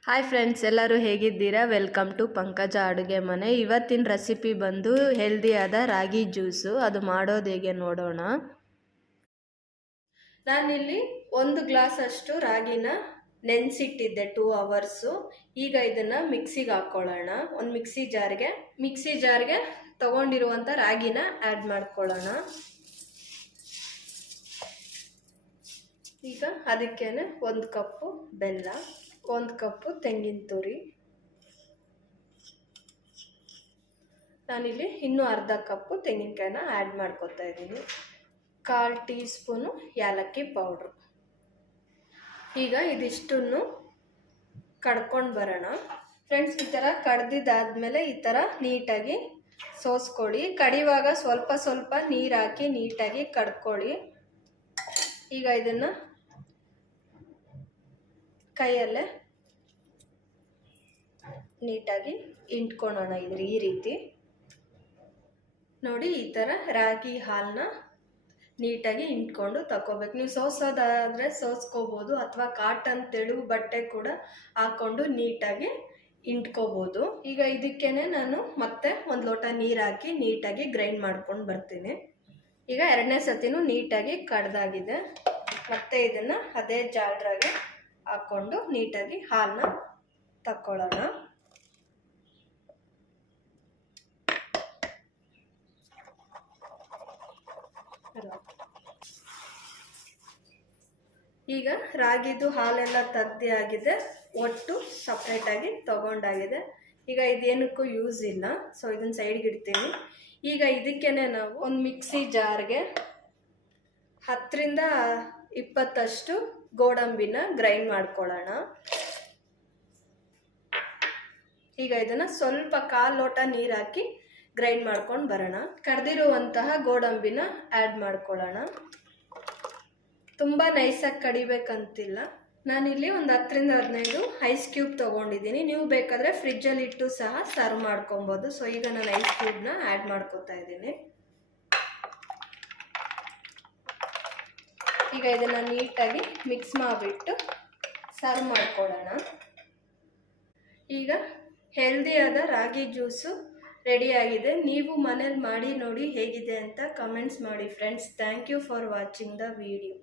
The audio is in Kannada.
ಹಾಯ್ ಫ್ರೆಂಡ್ಸ್, ಎಲ್ಲರೂ ಹೇಗಿದ್ದೀರಾ? ವೆಲ್ಕಮ್ ಟು ಪಂಕಜ ಅಡುಗೆ ಮನೆ. ಇವತ್ತಿನ ರೆಸಿಪಿ ಬಂದು ಹೆಲ್ದಿಯಾದ ರಾಗಿ ಜ್ಯೂಸು. ಅದು ಮಾಡೋದು ಹೇಗೆ ನೋಡೋಣ. ನಾನಿಲ್ಲಿ 1 ಗ್ಲಾಸ್ ಅಷ್ಟು ರಾಗಿನ ನೆನೆಸಿಟ್ಟಿದ್ದೆ 2 ಅವರ್ಸು. ಈಗ ಇದನ್ನು ಮಿಕ್ಸಿಗೆ ಹಾಕ್ಕೊಳ್ಳೋಣ. ಒಂದು ಮಿಕ್ಸಿ ಜಾರ್ಗೆ ತಗೊಂಡಿರುವಂಥ ರಾಗಿನ ಆ್ಯಡ್ ಮಾಡ್ಕೊಳ್ಳೋಣ. ಈಗ ಅದಕ್ಕೇನೆ 1 ಕಪ್ಪು ಬೆಲ್ಲ, 1 ಕಪ್ಪು ತೆಂಗಿನ ತುರಿ, ನಾನಿಲ್ಲಿ ಇನ್ನೂ ಅರ್ಧ ಕಪ್ಪು ತೆಂಗಿನಕಾಯಿನ ಆ್ಯಡ್ ಮಾಡ್ಕೊತಾ ಇದ್ದೀನಿ. 1/4 ಟೀ ಸ್ಪೂನು ಏಲಕ್ಕಿ ಪೌಡ್ರು. ಈಗ ಇದಿಷ್ಟನ್ನು ಕಡ್ಕೊಂಡು ಬರೋಣ. ಫ್ರೆಂಡ್ಸ್, ಈ ಥರ ಕಡ್ದಿದ್ದಾದ್ಮೇಲೆ ಈ ಥರ ನೀಟಾಗಿ ಸೋಸ್ಕೊಳ್ಳಿ. ಕಡಿಯುವಾಗ ಸ್ವಲ್ಪ ಸ್ವಲ್ಪ ನೀರು ಹಾಕಿ ನೀಟಾಗಿ ಕಡ್ಕೊಳ್ಳಿ. ಈಗ ಇದನ್ನು ಕೈಯಲ್ಲೇ ನೀಟಾಗಿ ಇಂಟ್ಕೊಳ್ಳೋಣ. ಈ ರೀತಿ ನೋಡಿ, ಈ ಥರ ರಾಗಿ ಹಾಲನ್ನ ನೀಟಾಗಿ ಇಂಟ್ಕೊಂಡು ತಗೋಬೇಕು. ನೀವು ಸೋಸೋದಾದರೆ ಸೋಸ್ಕೋಬೋದು, ಅಥವಾ ಕಾಟನ್ ತೆಳು ಬಟ್ಟೆ ಕೂಡ ಹಾಕ್ಕೊಂಡು ನೀಟಾಗಿ ಇಂಟ್ಕೋಬೋದು. ಈಗ ಇದಕ್ಕೇನೆ ನಾನು ಮತ್ತೆ 1 ಲೋಟ ನೀರು ಹಾಕಿ ನೀಟಾಗಿ ಗ್ರೈಂಡ್ ಮಾಡ್ಕೊಂಡು ಬರ್ತೀನಿ. ಈಗ 2ನೇ ಸತಿನೂ ನೀಟಾಗಿ ಕಡ್ದಾಗಿದೆ. ಮತ್ತೆ ಇದನ್ನು ಅದೇ ಜಾಲ್ರಾಗೆ ಹಾಕ್ಕೊಂಡು ನೀಟಾಗಿ ಹಾಲನ್ನ ತಕ್ಕೊಳ್ಳೋಣ. ಈಗ ರಾಗಿದು ಹಾಲೆಲ್ಲ ತೆಗ್ದು ಆಗಿದೆ, ಒಟ್ಟು ಸಪ್ರೇಟಾಗಿ ತಗೊಂಡಾಗಿದೆ. ಈಗ ಇದೇನಕ್ಕೂ ಯೂಸ್ ಇಲ್ಲ, ಸೊ ಇದನ್ನು ಸೈಡ್ಗೆ ಇಡ್ತೀನಿ. ಈಗ ಇದಕ್ಕೇನೆ ನಾವು ಒಂದು ಮಿಕ್ಸಿ ಜಾರ್ಗೆ 10 ರಿಂದ 20 ಗೋಡಂಬಿನ ಗ್ರೈಂಡ್ ಮಾಡ್ಕೊಳ್ಳೋಣ. ಈಗ ಇದನ್ನು ಸ್ವಲ್ಪ 1/4 ಲೋಟ ನೀರು ಹಾಕಿ ಗ್ರೈಂಡ್ ಮಾಡ್ಕೊಂಡು ಬರೋಣ. ಕಡ್ದಿರುವಂತಹ ಗೋಡಂಬಿನ ಆ್ಯಡ್ ಮಾಡ್ಕೊಳ್ಳೋಣ. ತುಂಬ ನೈಸಾಗಿ ಕಡಿಬೇಕಂತಿಲ್ಲ. ನಾನಿಲ್ಲಿ ಒಂದು 10 ರಿಂದ 15 ಐಸ್ ಕ್ಯೂಬ್ ತೊಗೊಂಡಿದ್ದೀನಿ. ನೀವು ಬೇಕಾದರೆ ಫ್ರಿಜ್ಜಲ್ಲಿ ಇಟ್ಟು ಸಹ ಸರ್ವ್ ಮಾಡ್ಕೊಬೋದು. ಸೊ ಈಗ ನಾನು ಐಸ್ ಕ್ಯೂಬ್ನ ಆ್ಯಡ್ ಮಾಡ್ಕೊತಾ ಇದ್ದೀನಿ. ಈಗ ಇದನ್ನು ನೀಟಾಗಿ ಮಿಕ್ಸ್ ಮಾಡಿಬಿಟ್ಟು ಸರ್ವ್ ಮಾಡ್ಕೊಳ್ಳೋಣ. ಈಗ ಹೆಲ್ದಿಯಾದ ರಾಗಿ ಜ್ಯೂಸು ರೆಡಿಯಾಗಿದೆ. ನೀವು ಮನೇಲಿ ಮಾಡಿ ನೋಡಿ ಹೇಗಿದೆ ಅಂತ ಕಮೆಂಟ್ಸ್ ಮಾಡಿ friends. Thank you for watching the video.